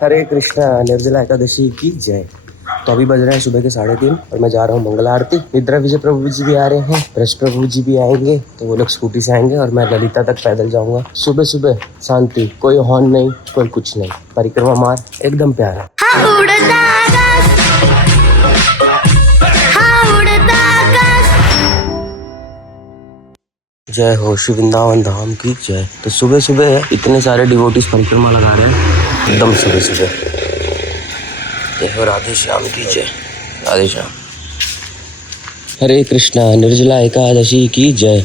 हरे कृष्णा। निर्जला एकादशी की जय। तो अभी बज रहे हैं सुबह के 3:30 और मैं जा रहा हूँ मंगला आरती। निद्रा विजय प्रभु जी भी आ रहे हैं, ब्रज प्रभु जी भी आएंगे, तो वो लोग स्कूटी से आएंगे और मैं ललिता तक पैदल जाऊंगा। सुबह सुबह शांति, कोई हॉर्न नहीं, कोई कुछ नहीं, परिक्रमा मार एकदम प्यारा। जय हो श्री वृंदावन धाम की जय। तो सुबह सुबह इतने सारे डिवोटीज परिक्रमा लगा रहे हैं एकदम सुबह सुबह। जय हो राधे श्याम की जय। राधे श्याम। हरे कृष्णा। निर्जला एकादशी की जय।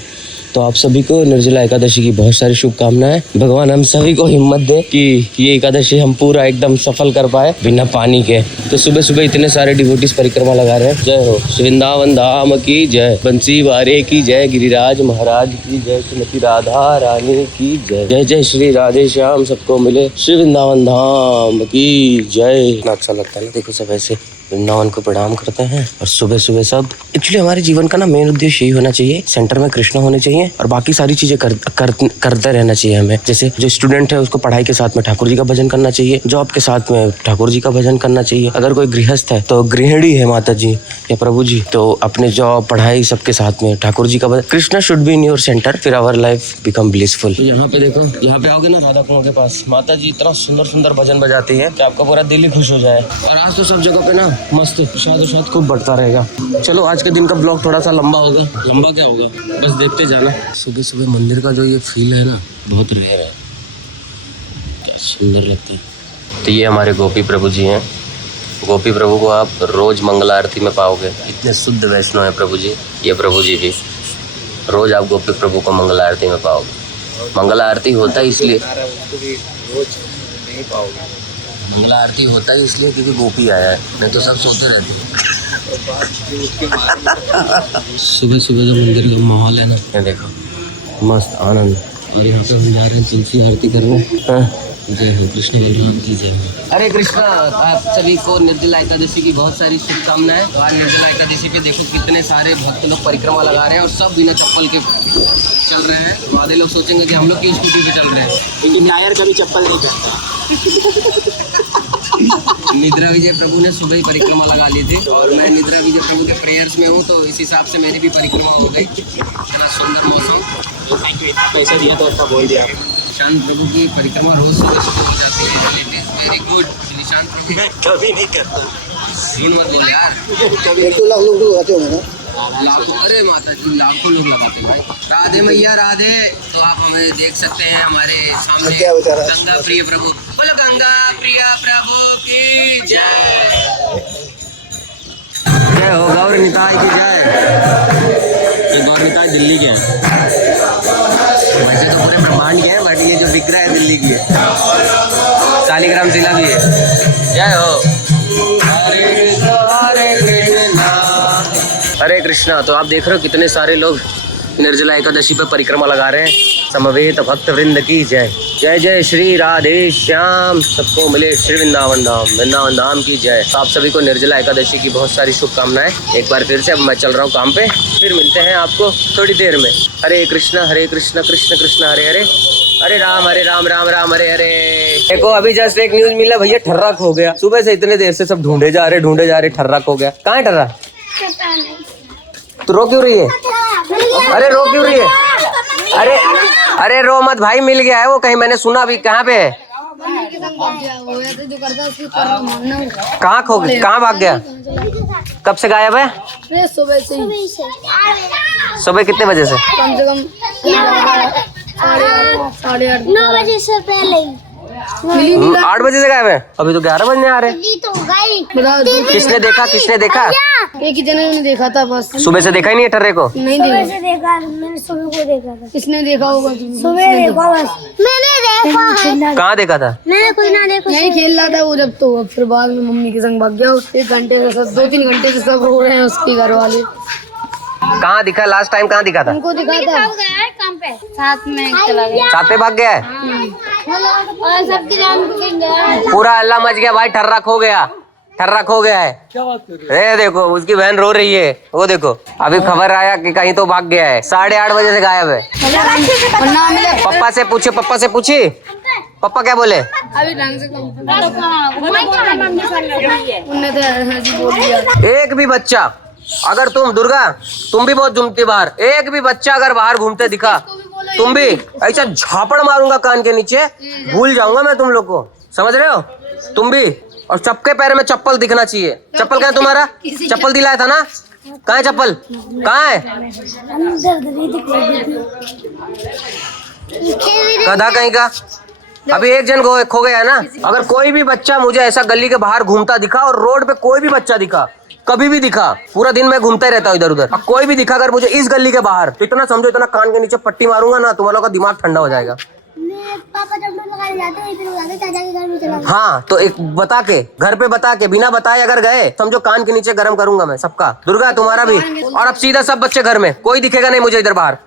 तो आप सभी को निर्जला एकादशी की बहुत सारी शुभकामनाएं। भगवान हम सभी को हिम्मत दे कि ये एकादशी हम पूरा एकदम सफल कर पाए बिना पानी के। तो सुबह सुबह इतने सारे डिवोटीज परिक्रमा लगा रहे हैं। जय हो श्री वृंदावन धाम की जय। बंसी वारे की जय। गिरिराज महाराज की जय। श्रीमती राधा रानी की जय। जय जय श्री राधे श्याम सबको मिले श्री वृंदावन धाम की जय। इतना अच्छा लगता है ना। देखो सब ऐसे वृंदावन को प्रणाम करते हैं और सुबह सुबह सब। एक्चुअली हमारे जीवन का ना मेन उद्देश्य यही होना चाहिए, सेंटर में कृष्ण होने चाहिए और बाकी सारी चीजें करते रहना चाहिए हमें। जैसे जो स्टूडेंट है उसको पढ़ाई के साथ में ठाकुर जी का भजन करना चाहिए, जॉब के साथ में ठाकुर जी का भजन करना चाहिए। अगर कोई गृहस्थ है तो गृहिणी है माता जी या प्रभु जी, तो अपने जॉब पढ़ाई सबके साथ में ठाकुर जी का भजन। Krishna should be in your centre, फिर आवर लाइफ बिकम ब्लिसफुल। तो यहाँ पे देखो, यहाँ पे आओगे ना राधा कुआं के पास, माता जी इतना सुंदर सुंदर भजन बजाती है कि आपका पूरा दिल ही खुश हो जाए। और आज तो सब जगह पे ना मस्त प्रसाद खूब बढ़ता रहेगा। चलो आज के दिन का ब्लॉग थोड़ा सा लंबा होगा। लंबा क्या होगा, बस देखते जाना। सुबह सुबह मंदिर का जो ये फील है ना बहुत रेयर है, क्या सुंदर लगती है। तो ये हमारे गोपी प्रभु जी हैं। गोपी प्रभु को आप रोज मंगला आरती में पाओगे। इतने शुद्ध वैष्णव है प्रभु जी। ये प्रभु जी भी रोज आप गोपी प्रभु को मंगला आरती में पाओगे। मंगला आरती होता है इसलिए मंगला आरती होता है इसलिए क्योंकि गोपी आया है, नहीं तो सब सोते रहते हैं। सुबह सुबह जो मंदिर का माहौल है ना, ये देखो मस्त आनंद। और यहाँ पे हम जा रहे हैं तुलसी आरती करने। जय हो कृष्ण बलराम की जय हो। हरे कृष्णा। आप सभी को निर्जला एकादशी की बहुत सारी शुभकामनाएं। तो आज निर्जला एकादशी पे देखो कितने सारे भक्त लोग परिक्रमा लगा रहे हैं और सब बिना चप्पल के चल रहे हैं। तो आधे लोग सोचेंगे कि हम लोग की स्कूटी पे चल रहे हैं, लेकिन टायर कभी चप्पल नहीं पहनता। निद्रा विजय प्रभु ने सुबह ही परिक्रमा लगा ली थी और मैं निद्रा विजय प्रभु के प्रेयर्स में हूँ, तो इस हिसाब से मेरी भी परिक्रमा हो गई। इतना सुंदर मौसम। इतना पैसा दिया तो अच्छा बोल दिया। निशांत प्रभु की परिक्रमा रोज सुबह सुबह हो जाती है। It is very good. Nishant Prabhu मैं कभी नहीं करता। झूठ मत बोल यार। 1 लाख लोग लगाते होंगे ना। लाखों, अरे माता जी लाखों लोग लगाते हैं भाई। राधे मैया राधे। तो आप हमें देख सकते हैं हमारे सामने गंगा प्रिय प्रभु। बोलो गंगा प्रिय प्रभु की जय। जय हो गौर निताई की जय। ये गौर निताई दिल्ली के हैं, वैसे तो पूरे ब्रह्मांड के हैं, बट ये जो विग्रह है दिल्ली की है। शालिग्राम जिला भी है। जय हो। हरे कृष्णा हरे कृष्णा हरे कृष्णा। तो आप देख रहे हो कितने सारे लोग निर्जला एकादशी पर परिक्रमा लगा रहे हैं। समवेत भक्त वृंद की जय। जय जय श्री राधे श्याम सबको मिले श्री वृंदावन धाम की जय। तो आप सभी को निर्जला एकादशी की बहुत सारी शुभकामनाएं। एक बार फिर से अब मैं चल रहा हूँ काम पे, फिर मिलते हैं आपको थोड़ी देर में। हरे कृष्णा कृष्ण कृष्ण हरे हरे, हरे राम राम राम हरे हरे। देखो अभी जस्ट एक न्यूज मिला भैया, ठर्राक हो गया। सुबह से इतने देर से सब ढूंढे जा रहे, ठर्राक हो गया। कहाँ है ठर्रा? तो रो क्यों रही है? अरे रो क्यों रही है? अरे रो मत भाई, मिल गया है वो कहीं, मैंने सुना। अभी कहाँ पे है? कहाँ भाग गया? कब से गायब है? सुबह से। सुबह कितने बजे से? कम से कम 8:30 9 बजे से पहले। 8 बजे से गायब है। अभी तो 11 बजने आ रहे हैं। किसने देखा? एक ही जने ने देखा था बस। सुबह से देखा ही नहीं है ठर्रे को? नहीं देखा। मैंने सुबह को देखा था। किसने देखा होगा? सुबह देखा बस। मैंने देखा। कहाँ देखा था? मैंने कोई ना देखा। यही खेल रहा था वो जब, तो फिर बाद में मम्मी के संग भाग गया। 1 घंटे से सब 2-3 घंटे से सब रो रहे हैं उसके घर वाले। कहाँ दिखा लास्ट टाइम? कहाँ दिखा था? उनको दिखा था काम पे, साथ में चला गया। साथ पे भाग गया है। और सबकी जान पूरा अल्लाह मच गया भाई, ठर्रा खो गया है। क्या बात कर रहे हो? देखो उसकी बहन रो रही है, वो देखो। अभी खबर आया कि कहीं तो भाग गया है। 8:30 बजे से गायब है। पप्पा से पूछे। पापा क्या बोले? अभी ढंग से उन्होंने तो ऐसे बोल दिया। एक भी बच्चा अगर दुर्गा तुम भी बहुत घूमती बाहर, एक भी बच्चा अगर बाहर घूमते दिखा तुम भी ऐसा झापड़ मारूंगा कान के नीचे, भूल जाऊंगा मैं तुम लोग को, समझ रहे हो? तुम भी। और सबके पैर में चप्पल दिखना चाहिए। चप्पल कहाँ है तुम्हारा? चप्पल दिलाया था ना? कहाँ है चप्पल? कहाँ है? गधा कहीं का। अभी एक जन खो गया है ना। अगर कोई भी बच्चा मुझे ऐसा गली के बाहर घूमता दिखा, और रोड पे कोई भी बच्चा दिखा, कभी भी दिखा, पूरा दिन मैं घूमता ही रहता हूँ इधर उधर, कोई भी दिखा अगर मुझे इस गली के बाहर, तो इतना समझो, इतना कान के नीचे पट्टी मारूंगा ना, तुम्हारा का दिमाग ठंडा हो जाएगा। पापा जब लोग लगाने जाते हैं फिर चाचा के घर में चला। हाँ, तो एक बता के, घर पे बता के, बिना बताए अगर गए, समझो कान के नीचे गरम करूंगा मैं सबका। दुर्गा तुम्हारा भी। और अब सीधा सब बच्चे घर में, कोई दिखेगा नहीं मुझे इधर बाहर।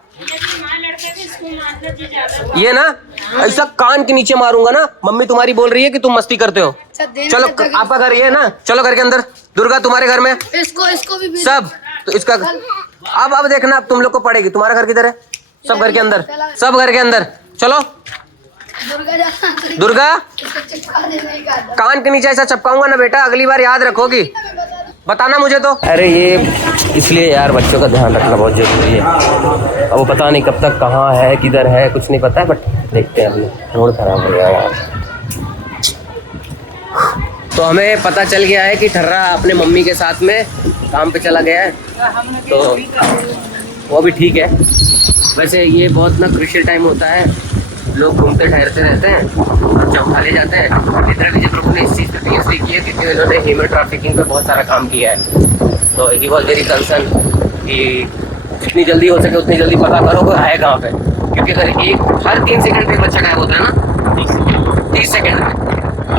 ये ना ऐसा कान के नीचे मारूंगा ना। मम्मी तुम्हारी बोल रही है कि तुम मस्ती करते हो। चलो आपका घर ये ना, चलो घर के अंदर। दुर्गा तुम्हारे घर में इसको भी सब, तो इसका अब देखना, अब तुम लोग को पड़ेगी। तुम्हारा घर किधर है? सब घर के अंदर, सब घर के अंदर। चलो दुर्गा, कान के नीचे ऐसा चपकाऊंगा ना बेटा, अगली बार याद रखोगी, बताना मुझे तो। अरे ये इसलिए यार बच्चों का ध्यान रखना बहुत जरूरी है। अब वो पता नहीं कब तक कहाँ है, किधर है, कुछ नहीं पता है, बट देखते हैं। अभी रोड खराब हो गया यार। तो हमें पता चल गया है कि ठर्रा अपने मम्मी के साथ में काम पे चला गया है, तो वो भी ठीक है। वैसे ये बहुत ना क्रूशियल टाइम होता है, लोग घूमते ठहरते रहते हैं, बच्चा उठा ले जाते हैं। इधर विजय प्रभु ने इस चीज़ पर पीएचडी की है क्योंकि उन्होंने ह्यूमन ट्रैफिकिंग पे बहुत सारा काम किया है। तो ही वॉज वेरी कंसर्न कि जितनी जल्दी हो सके उतनी जल्दी पता करो वो है कहाँ पे, क्योंकि अगर हर 3 सेकंड पे बच्चा गायब होता है ना, 30 सेकंड में,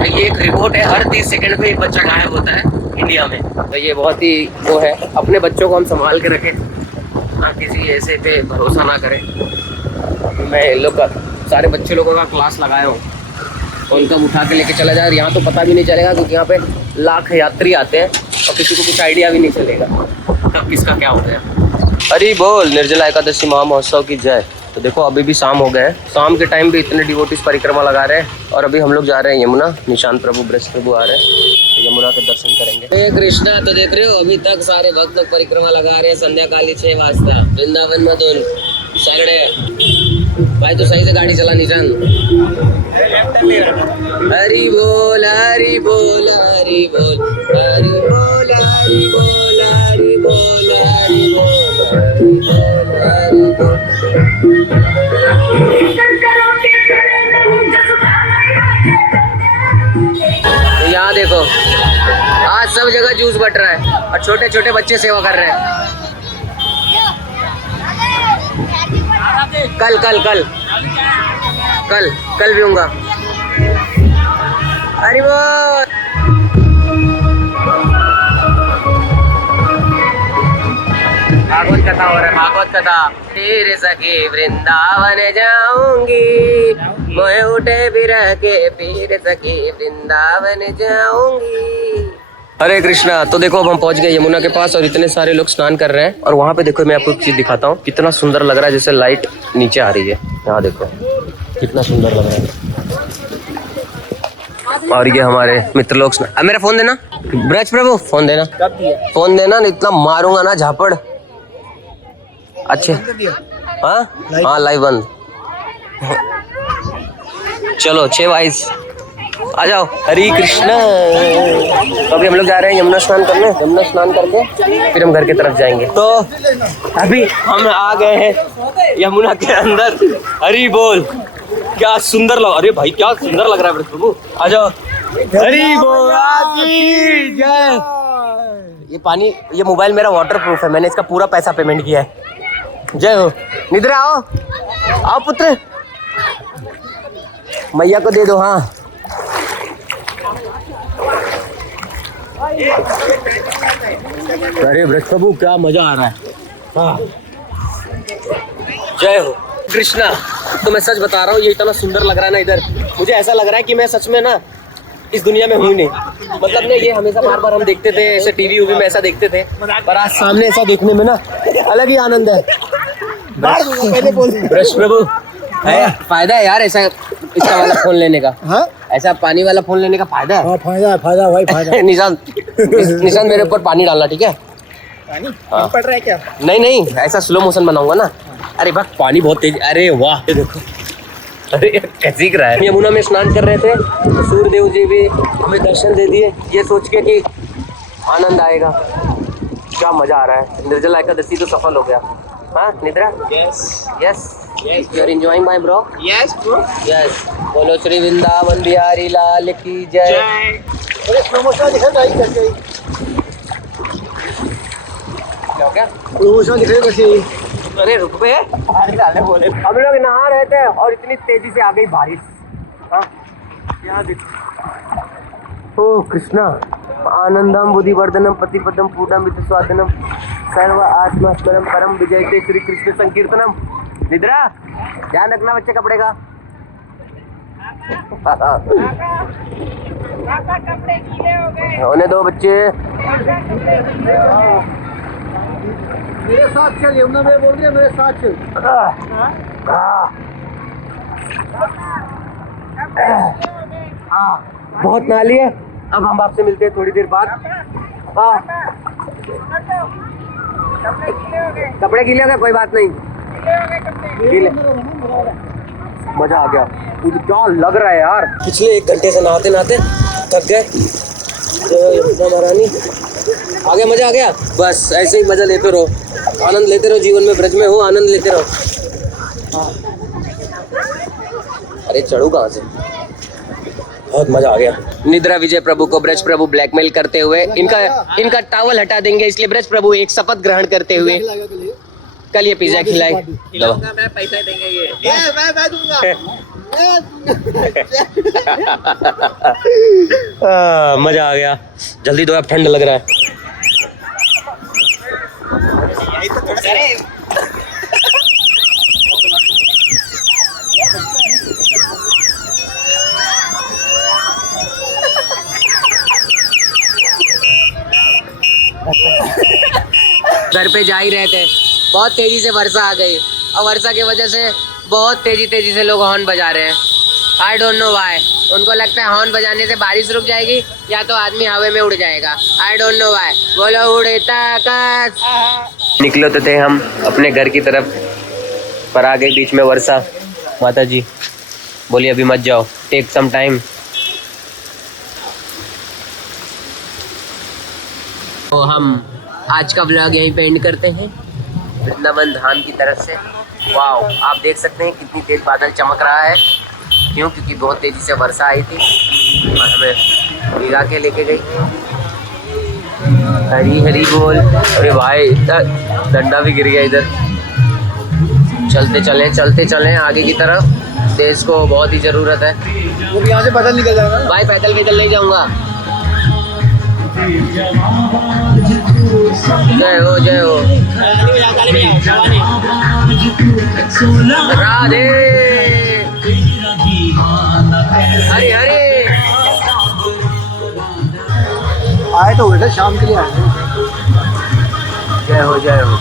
ये एक रिपोर्ट है, हर 30 सेकंड पे एक बच्चा गायब होता है इंडिया में। तो ये बहुत ही वो है, अपने बच्चों को हम संभाल के रखें, ना किसी ऐसे पे भरोसा ना करें। मैं इन लोग का सारे बच्चे लोगों का क्लास लगाया हूँ, उनका उठा के लेके चला जाए। और यहाँ तो पता भी नहीं चलेगा क्योंकि यहाँ पे लाख यात्री आते हैं और किसी को कुछ आइडिया भी नहीं चलेगा कब किसका क्या हो गया। अरे बोल निर्जला एकादशी महामहोत्सव की जय। तो देखो अभी भी शाम हो गए हैं, शाम के टाइम भी इतने डिवोटीज परिक्रमा लगा रहे हैं। और अभी हम लोग जा रहे हैं यमुना, निशांत प्रभु ब्रज प्रभु आ रहे हैं, तो यमुना के दर्शन करेंगे। हे कृष्णा, तो देख रहे हो अभी तक सारे भक्त लोग परिक्रमा लगा रहे हैं। संध्याकाली 6 वाजता वृंदावन मधुन सैटरडे। भाई तो सही से गाड़ी चला निशान। हरि बोल हरि बोल हरि बोल हरि बोल हरि बोल हरि बोल हरि बोल हरि बोल। यहाँ देखो आज सब जगह जूस बट रहा है और छोटे छोटे बच्चे सेवा कर रहे हैं। कल कल कल कल कल भी होगा। हरि बोल। भागवत कथा हो रहा है, भागवत कथा। तेरे सखी वृंदावन जाऊंगी, मैं उठे बिरह के फिर सखी वृंदावन जाऊंगी। हरे कृष्णा। तो देखो अब हम पहुंच गए यमुना के पास और इतने सारे लोग स्नान कर रहे हैं। और वहाँ पे देखो मैं आपको एक चीज दिखाता हूँ, कितना सुंदर लग रहा है, जैसे लाइट नीचे आ रही है। यहाँ देखो कितना सुंदर लग रहा है। और ये हमारे मित्र लोग अब मेरा फोन देना ब्रज प्रभु, फोन देना, फोन देना, नहीं इतना मारूंगा ना झापड़। अच्छे हाँ हाँ लाइव बंद। चलो 6 वाइस आ जाओ। हरे कृष्णा। तो अभी हम लोग जा रहे हैं यमुना स्नान करने। यमुना स्नान करके फिर हम घर की तरफ जाएंगे। तो अभी हम आ गए हैं यमुना के अंदर। हरि बोल। क्या सुंदर लग, अरे भाई क्या सुंदर लग रहा है प्रभु। आ जाओ। हरि बोल। जय। ये पानी, ये मोबाइल मेरा वाटर प्रूफ है, मैंने इसका पूरा पैसा पेमेंट किया है। जय हो। निद्रा आओ, आओ पुत्र, मैया को दे दो। हाँ अरे ब्रज प्रभु क्या मजा आ रहा है। हाँ जय हो कृष्णा। तो मैं सच बता रहा हूँ, ये इतना सुंदर लग रहा है ना इधर, मुझे ऐसा लग रहा है कि मैं सच में ना इस दुनिया में हूँ नहीं। मतलब नहीं, ये हमेशा बार बार हम देखते थे ऐसे टीवी में ऐसा देखते थे, पर आज सामने ऐसा देखने में ना अलग ही आनंद है। ब्रज प्रभु फायदा है यार ऐसा इसका वाला फोन लेने का। हाँ ऐसा पानी वाला फोन लेने का फायदा है। हाँ फायदा है भाई फायदा है। निशान मेरे ऊपर पानी डालना, ठीक है? पानी हाँ। पड़ रहा है क्या? नहीं ऐसा स्लो मोशन बनाऊंगा ना। अरे बस पानी बहुत तेज, अरे वाह ये देखो, अरे कैसी रहा है। यमुना में स्नान कर रहे थे, सूर्य देव जी भी हमें दर्शन दे दिए, ये सोच के कि आनंद आएगा। क्या मजा आ रहा है, निर्जला एकादशी तो सफल हो गया। हाँ निद्रा? Yes you are enjoying my bro? Yes bro. Yes, बोलो श्री वृंदावन बिहारी लाल की जय। अरे प्रमोशन दिखा गाइस कैसे? क्या क्या? प्रमोशन दिखाई कैसे? अरे रुक बे, बोले हम लोग नहा रहे थे और इतनी तेजी से आ गई बारिश। हाँ क्या ओ कृष्णा, आनंदम बुद्धिवर्धनम प्रतिपदम पूर्णम वित्त स्वादनम सर्व आत्मा स्मरम परम विजयते श्री कृष्ण संकीर्तनम। निद्रा ध्यान रखना बच्चे कपड़े का। होने दो बच्चे। मेरे साथ चल, यमुना में बोल रही है मेरे साथ चल। बहुत नहा लिए, अब हम आपसे मिलते हैं थोड़ी देर बाद। हाँ कपड़े गीले हो गए, कोई बात नहीं, गीले। मजा आ गया, मुझे क्या लग रहा है यार। पिछले 1 घंटे से नहाते नहाते थक गए। यमुना महारानी आ गया, मजा आ गया। बस ऐसे ही मजा लेते रहो, आनंद लेते रहो, जीवन में ब्रज में हो आनंद लेते रहो। अरे चढ़ू कहाँ से, बहुत मजा आ गया। निद्रा विजय प्रभु को ब्रज प्रभु ब्लैकमेल करते हुए इनका टावल हटा देंगे, इसलिए ब्रज प्रभु एक शपथ ग्रहण करते हुए कल ये पिज्जा खिलाए। मैं पैसा देंगे ये मैं दूंगा। मजा आ गया, जल्दी दो, अब ठंड लग रहा है। घर पे जा ही रहे थे, बहुत तेजी से वर्षा आ गई और वर्षा की वजह से बहुत तेजी से लोग हॉर्न बजा रहे हैं। आई डोंट नो व्हाई, उनको लगता है हॉर्न बजाने से बारिश रुक जाएगी या तो आदमी हवा में उड़ जाएगा। आई डोंट नो व्हाई, बोलो उड़ता आकाश। निकले तो थे हम अपने घर की तरफ, पर आ गई बीच में वर्षा। माता जी बोलिए अभी मत जाओ, टेक सम टाइम। तो हम आज का ब्लॉग यहीं पे एंड करते हैं, वृंदावन धाम की तरफ से। वाओ, आप देख सकते हैं कितनी तेज बादल चमक रहा है। क्यों? क्योंकि बहुत तेजी से वर्षा आई थी और हमें भिगा के लेके गई। हरी हरी बोल। अरे भाई डंडा भी गिर गया इधर। चलते चलें आगे की तरफ, देश को बहुत ही ज़रूरत है। वो भी यहाँ से पैदल निकल जाएगा भाई, पैदल नहीं जाऊँगा। जय हो जय हो राधे हरे हरे। आए तो वैसे शाम के लिए आए। जय हो जय हो।